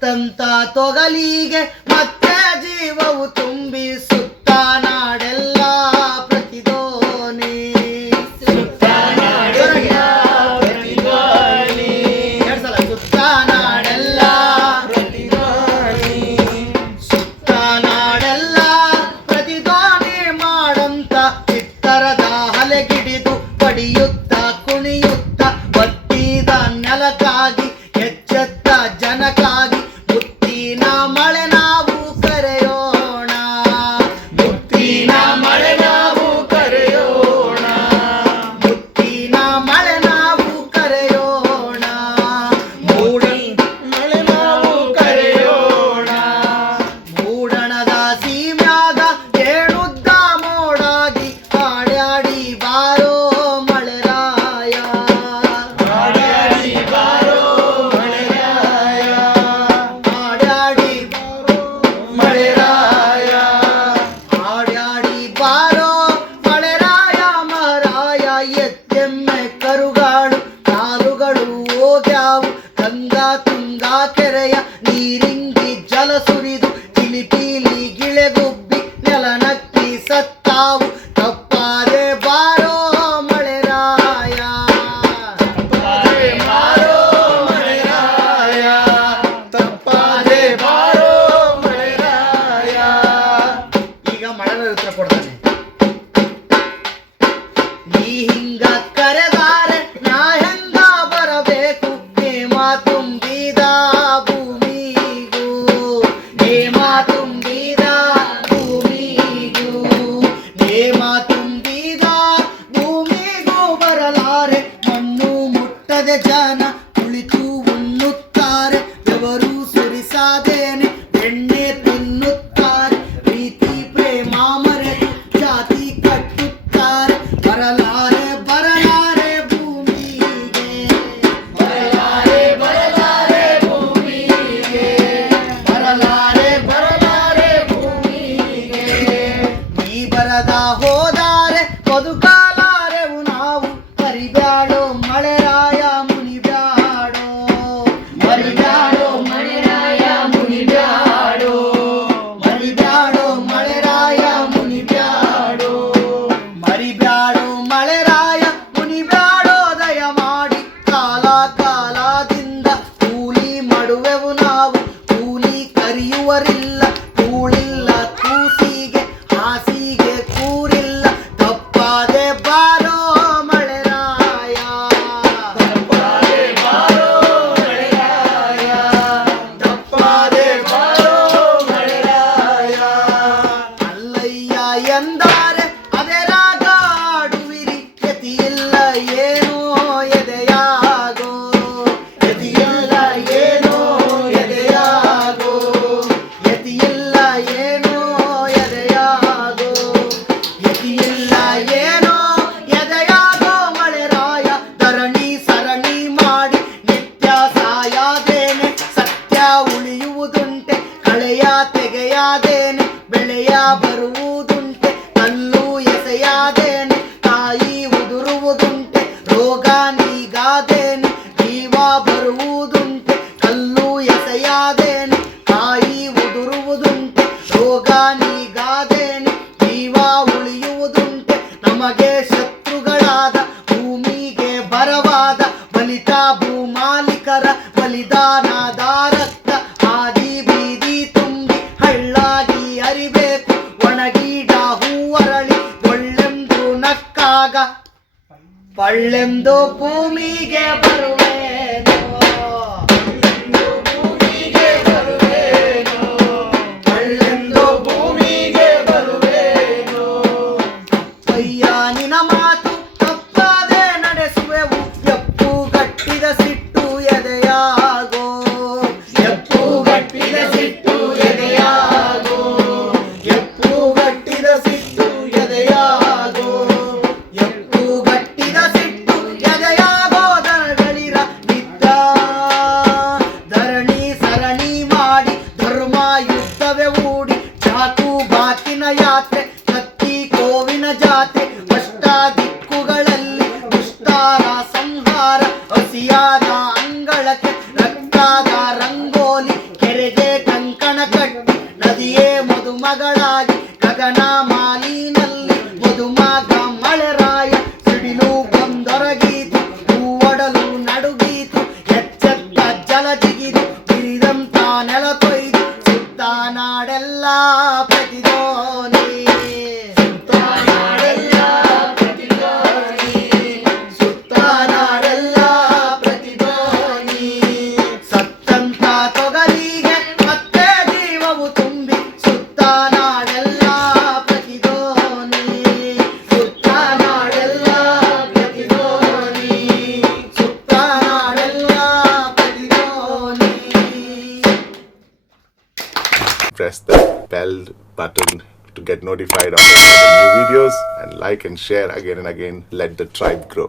ಸತ್ತಂತ ತೊಗಲಿಗೆ ಮತ್ತೆ ಜೀವವು ತುಂಬಿ ಸುತ್ತ ನಾಡೆಲ್ಲ ಪ್ರತಿಧ್ವನಿ ಸುತ್ತ ನಾಡೆಲ್ಲ ಪ್ರತಿಧ್ವನಿ ಸುತ್ತ ನಾಡೆಲ್ಲ ಪ್ರತಿಧ್ವನಿ ಸುತ್ತ ನಾಡೆಲ್ಲ ಪ್ರತಿಧ್ವನಿ ಮಾಡಂತ ಚಿತ್ತರದ ಹಲೆಗಿಡಿದು ಪಡಿಯುತ್ತ ಕುಣಿಯುತ್ತ ಬತ್ತಿದ ನೆಲಕ್ಕಾಗಿ ಎಚ್ಚೆತ್ತ ಜನಕ್ಕಾಗಿ ಮುತ್ತಿನ ಮಳೆ ನಾವು ಕರೆಯೋಣ ಮುತ್ತಿನ ಮಳೆ ನಾವು ಕರೆಯೋಣ ಮುತ್ತಿನ ಮಳೆ ನಾವು ಕರೆಯೋಣ ಮೂಡಣ ಮಳೆ ನಾವು ಕರೆಯೋಣ ಮೂಡಣದ ಸೀಮ್ಯಾಗ ಏಳುದ್ದ ಮೋಡಾಗಿ ಹಾಡ್ಯಾಡಿ ಬಾರೋ ಮಳೆರಾಯ ಹಾಡ್ಯಾಡಿ ಬಾರೋ ಮಳೆರಾಯ ಹಾಡ್ಯಾಡಿ ಮಳೆರಾಯ ಹಾಡ್ಯಾಡಿ ಬಾರೋ ಮಳೆರಾಯ ಮಹಾರಾಯ ಎತ್ತೆಮ್ಮೆ ಕರುಗಾಡು ಕಾಲುಗಳು ಹೋಗ್ಯಾವು ಗಂಗಾ ತುಂಗಾ ಕೆರೆಯ ನೀರಿಂಗಿ ಜಲ ಸುರಿದು ಚಿಲಿಪಿಲಿ ಗಿಳೆಗುಬ್ಬಿ ನೆಲನಕ್ಕಿ ಸತ್ತಾವು ತಪ್ಪಾದೆ ಬಾರೋ ಮಳೆರಾಯ ತಪ್ಪಾದೆ ಬಾರೋ ಮಳೆರಾಯ ತಪ್ಪಾದೆ ಬಾರೋ ಮಳೆರಾಯ ಈಗ ಮಳೆನ ಉತ್ತರ ಕೊಡ್ತಾನೆ ನೀ ಹಿಂಗ ಕರೆದಾರೆ ನಾ ಹೆಂಗ ಬರಬೇಕು ನೇಮ ತುಂಬಿದ ಭೂಮಿಗೂ ನೇಮ ತುಂಬಿದ ಭೂಮಿಗೂ ನೇಮ ತುಂಬಿದ ಭೂಮಿಗೂ ಬರಲಾರೆ ಮಣ್ಣು ಮುಟ್ಟದೆ ಜನ ಕುಳಿತು ಉಣ್ಣುತ್ತಾರೆ ಬೆವರು ಸುರಿಸಾದೇನೆ ಬೆಣ್ಣೆ ತಿನ್ನುತ್ತಾರೆ ಪ್ರೀತಿ ಪ್ರೇಮ ಮರೆತು ಜಾತಿ ಕಟ್ಟುತ್ತಾರೆ ಬರಲಾರೆ ಬರಲಾರೆ ಭೂಮಿಗೆ ಬರಲಾರೆ ಬರಲಾರೆ ಭೂಮಿಗೆ ಬರಲಾರೆ ಬರಲಾರೆ ಭೂಮಿಗೆ ನೀ ಬರದ ಹೋದಾರೆ ಬದುಕಾಲಾರೆವು ನಾವು ಮರಿಬ್ಯಾಡೋ ಮಳೆರಾಯ ಮುನಿಬ್ಯಾಡೋ ಮರಿಬ್ಯಾಡೋ ಮಳೆರಾಯ ಮುನಿಬ್ಯಾಡೋ ಮರಿಬ್ಯಾಡೋ ಮಳೆರಾಯ ಮುನಿಬ್ಯಾಡೋ ಮರಿಬ್ಯಾಡೋ ಮಳೆರಾಯ ಮುನಿಬ್ಯಾಡೋ ದಯ ಮಾಡಿ ಕಾಲ ಕಾಲದಿಂದ ಕೂಲಿ ಮಾಡುವೆವು ನಾವು ಕೂಲಿ ಕರೆಯುವರಿಲ್ಲ ಕೂಳಿಲ್ಲ ಕೂಸಿಗೆ ಹಾಸಿಗೆ ಕೂರಿಲ್ಲ ತಪ್ಪಾದೆ ಬಾರೋ ಮಳೆರಾಯ ತಪ್ಪಾದೆ ಬಾರೋ ಮಳೆರಾಯ ತಪ್ಪಾದೆ ಬಾರೋ ಮಳೆರಾಯ ಅಲ್ಲಯ್ಯ ಎಂದಾರೆ ಅದೇ ರಾಗ ಆಡುವಿರಿ ಯತಿಯಿಲ್ಲ ಏನೋ ಎದೆಯಾಗೋ ಯತಿಯಿಲ್ಲ ಏನೋ ಎದೆಯಾಗೋ ಯತಿಯಿಲ್ಲ ಏನೋ ಎದೆಯಾಗೋ ಯತಿಯಿಲ್ಲ ಏನೋ ಎದೆಯಾಗೋ ಮಳೆರಾಯ ಧರಣಿ ಸರಣಿ ಮಾಡಿ ನಿತ್ಯ ಸಾಯಾದೇನೆ ಸತ್ಯ ಉಳಿಯುವುದುಂಟೆ ಕಳೆಯ ತೆಗೆಯಾದೇನೆ ಬೆಳೆಯ ಬರುವುದುಂಟೆ ಕಲ್ಲು ಎಸೆಯಾದೇನೆ ತಾಯಿ ಉದುರುವುದುಂಟೆ ರೋಗ ನೀಗಾದೇನೆ ಜೀವ ಬರುವುದುಂಟೆ ಕಲ್ಲು ಎಸೆಯಾದೇನೆ ತಾಯಿ ಉದುರುವುದುಂಟೆ ರೋಗ ನೀಗಾದೇನೆ ಜೀವ ಉಳಿಯುವುದುಂಟೆ ನಮಗೆ ಶತ್ರುಗಳಾದ ಭೂಮಿಗೆ ಬರವಾದ ಬಲಿತ ಭೂಮಾಲಿಕರ ಬಲಿದಾನದ ರಕ್ತ ಆದಿ ಬೀದಿ ತುಂಬಿ ಹಳ್ಳಾಗಿ ಹರಿಬೇಕು ಒಣಗಿಡ ಹೂವರಳಿ ಒಳ್ಳೆಂದು ನಕ್ಕಾಗ ಪಳ್ಳೆಂದು ಭೂಮಿಗೆ ಬರುವೇನೋ ಭೂಮಿಗೆ ಬರುವೇನೋ ಪಳ್ಳೆಂದು ಭೂಮಿಗೆ ಬರುವೇನೋ ಅಯ್ಯ ನಿನ ಮಾತು ತಪ್ಪಾದೆ ನಡೆಸುವೆವು ಎಪ್ಪು ಗಟ್ಟಿದ ಸಿಟ್ಟು ಎದೆಯಾಗೋ ಎಪ್ಪು ಗಟ್ಟಿದ ಸಿಟ್ಟು ಎದೆಯಾಗೋ ಎಪ್ಪು ಗಟ್ಟಿದ ಸಿಟ್ಟು ಎದೆಯಾಗೋ ಎಪ್ಪು ಗಟ್ಟಿದ ಸಿಟ್ಟು ಎದೆಯಾಗೋ ದನಗಳಿರ ಕೆರೆಗೆ ಕಂಕಣ ಕಟ್ಟಿ ನದಿಯೇ ಮದುಮಗಳಾಗಿ ಗಗನ ಮಾಲಿನಲ್ಲಿ ಮದುಮಗ ಮಳೆರಾಯ ಸಿಡಿಲು ಬಂದೊರಗೀತು ಹೂವಡಲು ನಡುಗೀತು ಎಚ್ಚೆತ್ತ ಜಲ ಜಿಗಿದು ಬಿರಿದಂತ ನೆಲ ಕೊಯ್ದು ಸುತ್ತ ನಾಡೆಲ್ಲ ಪ್ರತಿಧ್ವನಿ ಸುತ್ತ ನಾಡೆಲ್ಲ ಪ್ರತಿಧ್ವನಿ ಸುತ್ತ ನಾಡೆಲ್ಲ ಪ್ರತಿಧ್ವನಿ ಸತ್ತಂತ ತೊಗಲಿಗೆ ಮತ್ತೆ ಜೀವವು ತುಂಬಿ ಸುತ್ತ ನಾಡೆಲ್ಲ ಪ್ರತಿಧ್ವನಿ ಸುತ್ತ ನಾಡೆಲ್ಲ ಪ್ರತಿಧ್ವನಿ ಸುತ್ತ ನಾಡೆಲ್ಲ ಪ್ರತಿಧ್ವನಿ. Press the bell button to get notified of the new videos, and like and share again and again. Let the tribe grow.